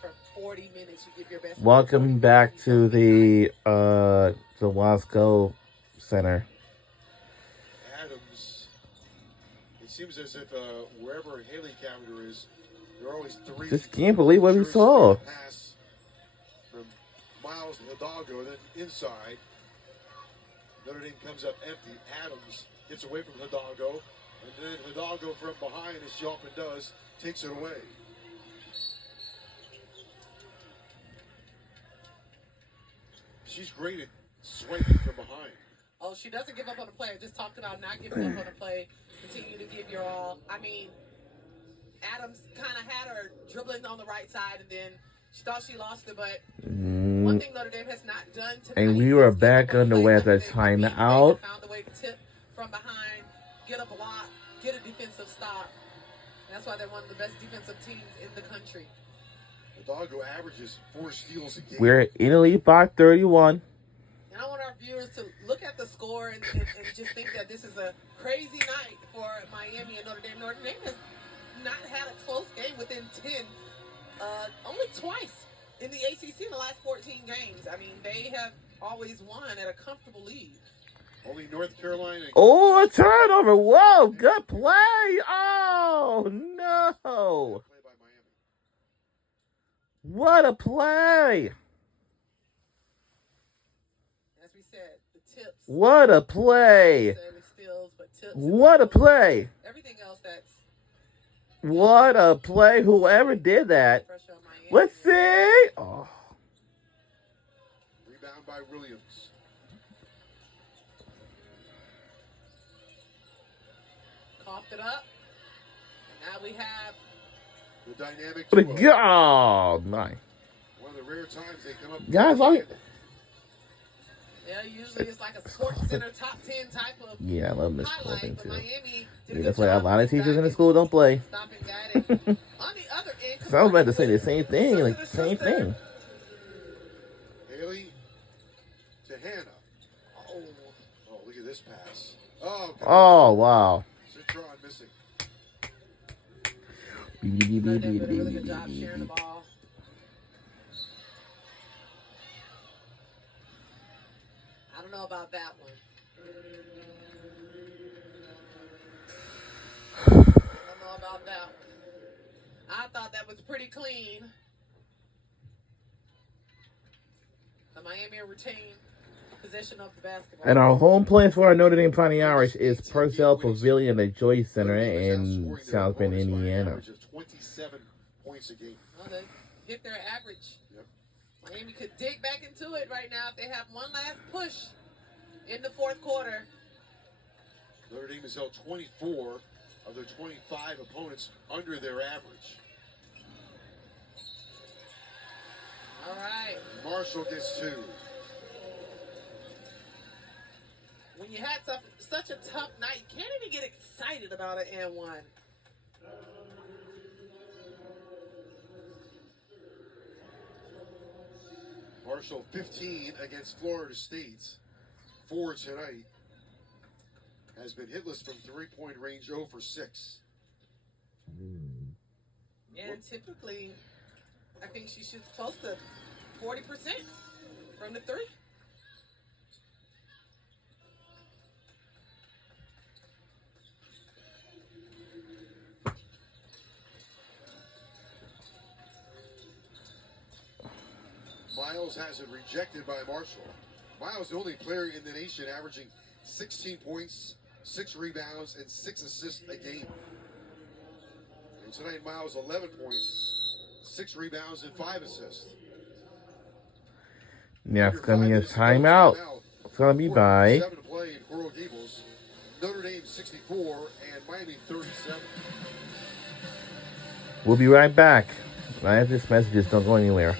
for 40 minutes. You give your best. Welcome back to the Wasco Center. Adams. It seems as if wherever Haley Cavender is, there are always three. Just can't believe what we saw. Pass from Miles Hidalgo, then inside. Notre Dame comes up empty. Adams gets away from Hidalgo, and then Hidalgo from behind, as she often does, takes it away. She's great at swinging from behind. Oh, she doesn't give up on the play. I just talked about not giving up on the play. Continue to give your all. I mean, Adams kind of had her dribbling on the right side, and then she thought she lost it. But one thing Notre Dame has not done tonight. And we were back underway at that timeout. Found a way to tip from behind, get a block, get a defensive stop. And that's why they're one of the best defensive teams in the country. Hidalgo averages 4 steals a game. We're in the lead by 31. And I want our viewers to look at the score and just think that this is a crazy night for Miami and Notre Dame. Notre Dame has not had a close game within 10, only twice in the ACC in the last 14 games. I mean, they have always won at a comfortable lead. Only North Carolina. Oh, a turnover. Whoa, good play. Oh, no. What a play. As we said, the tips. What a play. Steals, but tips. What a play. Everything else that's. What a play. Whoever did that. Let's see. Oh. Rebound by Williams. Coughed it up. And now we have. The dynamic. Oh, nice. One of the rare times they come up. Guys, yeah, usually it's like a Sports Center top 10 type of. Yeah, I love this highlight, but too. Miami yeah, that's why a lot of teachers in the school don't play. Stopping that. On the other end, So I was about to say the same thing, like same thing. Haley to Hannah. Oh, look at this pass. Oh, wow. Citron missing. They did a really good job sharing the ball. I don't know about that one. I don't know about that one. I thought that was pretty clean. The Miami retained possession of the basketball. And our home place for our Notre Dame Fighting Irish is Purcell Pavilion at Joy Center in South Bend, Indiana. 27 points a game. Well, they hit their average. Yep. Miami could dig back into it right now if they have one last push in the fourth quarter. Notre Dame has held 24 of their 25 opponents under their average. All right. Marshall gets 2. When you had such a tough night, you can't even get excited about an and one. Marshall 15 against Florida State. 4 tonight. Has been hitless from 3-point range, 0 for 6. And typically, I think she shoots close to 40% from the 3. Miles has it rejected by Marshall. Miles, the only player in the nation averaging 16 points, 6 rebounds, and 6 assists a game. And tonight, Miles 11 points, 6 rebounds, and 5 assists. Yeah, it's going to be a timeout. It's going to be by 7 to play in Coral Gables. Notre Dame 64 and Miami 37. We'll be right back. Right after this message, don't go anywhere.